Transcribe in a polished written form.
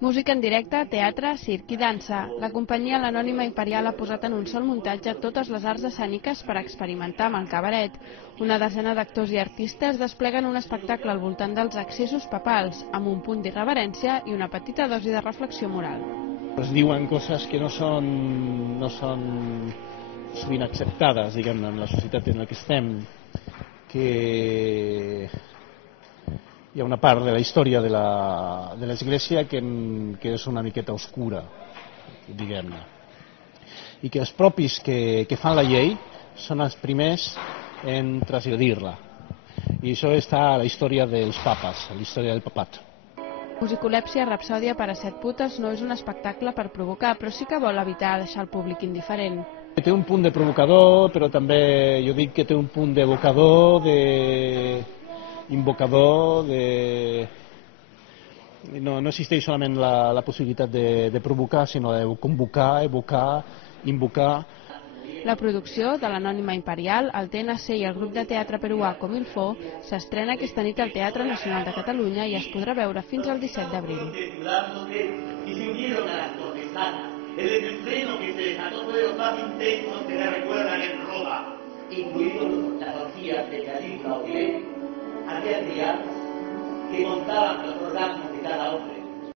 Música en directe, teatre, circ i dansa. La companyia l'Anònima Imperial ha posat en un sol muntatge totes les arts escèniques per experimentar amb el cabaret. Una desena d'actors i artistes despleguen un espectacle al voltant dels accessos papals, amb un punt d'irreverència i una petita dosi de reflexió moral. Es diuen coses que no són sovint acceptades, diguem-ne, en la societat en la que estem, que hi ha una part de la història de l'Església que és una miqueta oscura, diguem-ne, i que els propis que fan la llei són els primers en transgredir-la, i això està a la història dels papes, a la història del papat. Musicolèpsia Rapsòdia per a 7 putes no és un espectacle per provocar, però sí que vol evitar deixar el públic indiferent. Té un punt de provocador, però també jo dic que té un punt d'evocador, invocador, no existeix solament la possibilitat de provocar, sinó de convocar, evocar, invocar. La producció de l'Anònima Imperial, el TNC i el grup de teatre peruà Comilfo s'estrena aquesta nit al Teatre Nacional de Catalunya i es podrà veure fins al 17 d'abril. El desenfreno que se desató fue de los más intensos que se recuerdan en Roma, incluidos las orgías de Calígula o Pilé. Había días que contaban los orgasmos de cada hombre.